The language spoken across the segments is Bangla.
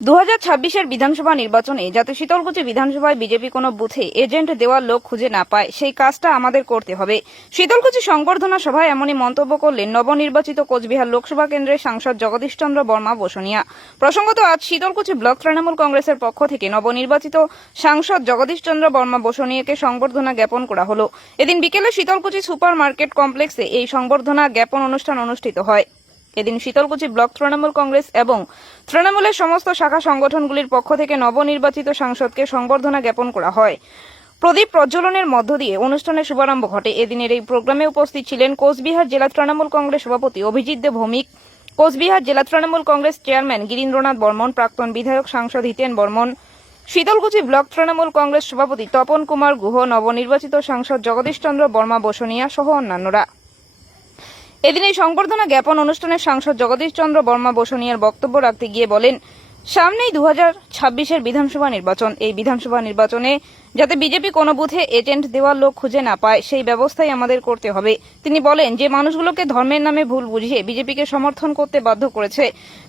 দু হাজার ছাব্বিশের বিধানসভা নির্বাচনে যাতে শীতলকুচি বিধানসভায় বিজেপি কোনো বুথে এজেন্ট দেওয়ার লোক খুঁজে না পায়, সেই কাজটা আমাদের করতে হবে। শীতলকুচি সংবর্ধনা সভায় এমনই মন্তব্য করলেন নবনির্বাচিত কোচবিহার লোকসভা কেন্দ্রের সাংসদ জগদীশ চন্দ্র বর্মা বসনিয়া। প্রসঙ্গত আজ শীতলকুচি ব্লক তৃণমূল কংগ্রেসের পক্ষ থেকে নবনির্বাচিত সাংসদ জগদীশ চন্দ্র বর্মা বসুনিয়াকে সংবর্ধনা জ্ঞাপন করা হলো। এদিন বিকেলে শীতলকুচি সুপার মার্কেট কমপ্লেক্সে এই সংবর্ধনা জ্ঞাপন অনুষ্ঠান অনুষ্ঠিত হয়। এদিন শীতলকুচি ব্লক তৃণমূল কংগ্রেস এবং তৃণমূলের সমস্ত শাখা সংগঠনগুলির পক্ষ থেকে নবনির্বাচিত সাংসদকে সংবর্ধনা জ্ঞাপন করা হয়। প্রদীপ প্রজ্বলনের মধ্য দিয়ে অনুষ্ঠানের শুভারম্ভ ঘটে। এদিনের এই প্রোগ্রামে উপস্থিত ছিলেন কোচবিহার জেলা তৃণমূল কংগ্রেস সভাপতি অভিজিৎ দে ভৌমিক, কোচবিহার জেলা তৃণমূল কংগ্রেস চেয়ারম্যান গিরীন্দ্রনাথ বর্মন, প্রাক্তন বিধায়ক সাংসদ হিতেন বর্মন, শীতলকুচি ব্লক তৃণমূল কংগ্রেস সভাপতি তপন কুমার গুহ, নবনির্বাচিত সাংসদ জগদীশ চন্দ্র বর্মা বসনিয়া সহ অন্যান্যরা। এদিন এই সংবর্ধনা জ্ঞাপন অনুষ্ঠানে সাংসদ জগদীশ চন্দ্র বর্মা বসুনিয়ার বক্তব্য রাখতে গিয়ে বলেন, সামনেই দু হাজার ছাব্বিশের বিধানসভা নির্বাচন। এই বিধানসভা নির্বাচনে যাতে বিজেপি কোনো বুথে এজেন্ট দেওয়ার লোক খুঁজে না পায়, সেই ব্যবস্থাই আমাদের করতে হবে। তিনি বলেন, যে মানুষগুলোকে ধর্মের নামে ভুল বুঝিয়ে বিজেপিকে সমর্থন করতে বাধ্য করেছে,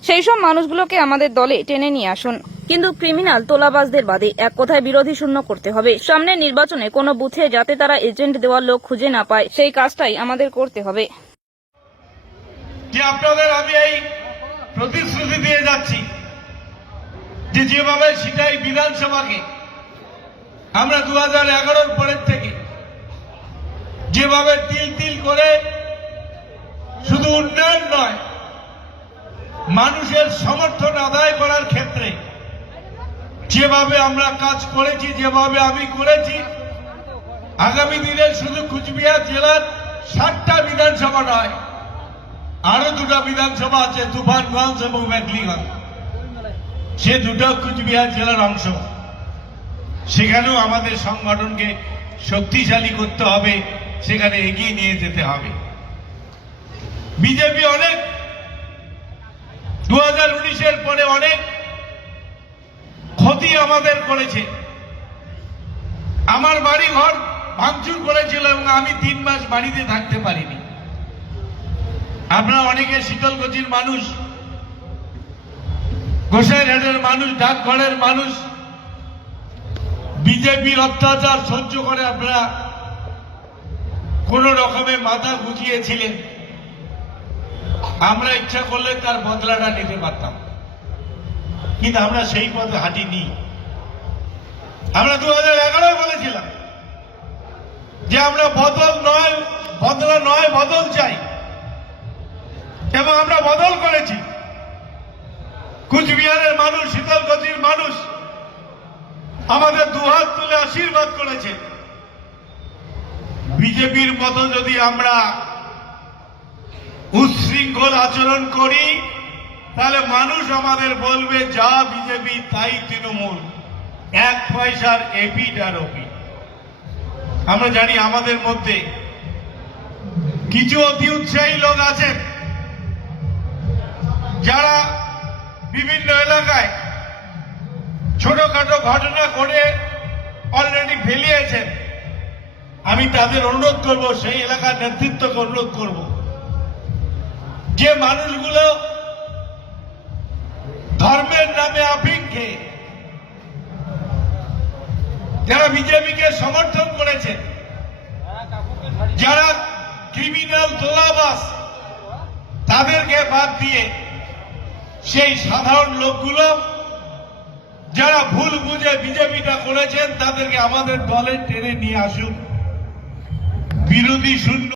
সেই সব মানুষগুলোকে আমাদের দলে টেনে নিয়ে আসুন। কিন্তু ক্রিমিনাল তোলাবাজদের বাদে এক কথায় বিরোধী শূন্য করতে হবে। সামনের নির্বাচনে কোনো বুথে যাতে তারা এজেন্ট দেওয়ার লোক খুঁজে না পায়, সেই কাজটাই আমাদের করতে হবে। যে আপনাদের আমি এই প্রতিশ্রুতি দিয়ে যাচ্ছি যে যেভাবে সেটাই বিধানসভাকে আমরা দু হাজার এগারোর পরের থেকে যেভাবে তিল তিল করে শুধু উন্নয়ন নয়, মানুষের সমর্থন আদায় করার ক্ষেত্রে যেভাবে আমরা কাজ করেছি, যেভাবে আমি করেছি, আগামী দিনে শুধু কুচবিহার জেলার ষাটটা বিধানসভা নয় আরও দুটো বিধানসভা আছে তুফানগঞ্জ এবং মেঘলিগঞ্জ সে দুটো কুচবিহার জেলার অংশ। সেখানেও আমাদের সংগঠনকে শক্তিশালী করতে হবে, সেখানে এগিয়ে নিয়ে যেতে হবে। বিজেপি অনেক দু হাজার উনিশের পরে অনেক ক্ষতি আমাদের করেছে। আমার বাড়ি ঘর ভাঙচুর করেছিল এবং আমি তিন মাস বাড়িতে থাকতে পারিনি। আপনারা অনেকে শীতলকুচির মানুষ গোসাইরহাটের মানুষ ডাকঘরের মানুষ, বিজেপির অত্যাচার সহ্য করে আপনারা কোন রকমে মাথা গুজিয়েছিলেন। আমরা ইচ্ছা করলে তার বদলাটা নিতে পারতাম। কিন্তু আমরা সেই পথে হাঁটিনি। আমরা দু হাজার এগারো বলেছিলাম যে আমরা বদল নয়, বদলা নয়, বদল চাই। এবং আমরা বদল করেছি। কুচবিহারের মানুষ শীতলগতির মানুষ আমাদের দুহাত তুলে আশীর্বাদ করেছে বিজেপির মতো যদি আমরা উচ্ছৃঙ্খল আচরণ করি, তাহলে মানুষ আমাদের বলবে, যা বিজেপি, তাই তৃণমূল। এক পয়সার এপিট আর ওপিট আমরা জানি আমাদের মধ্যে কিছু অতি উৎসাহী লোক আছেন। যারা বিভিন্ন এলাকায় ছোটখাটো ঘটনা করে অলরেডি ফেলিয়েছেন, আমি তাদের অনুরোধ করব, সেই এলাকার নেতৃত্বকে অনুরোধ করব। যে মানুষগুলো ধর্মের নামে আপিক্ষে যারা বিজেপিকে সমর্থন করেছেন, যারা ক্রিমিনাল তোলাবাস, তাদেরকে বাদ দিয়ে সেই সাধারণ লোকগুলো যারা ভুল বুঝে বিজেপিটা করেছেন, তাদেরকে আমাদের দলে টেনে নিয়ে আসুন। বিরোধী শূন্য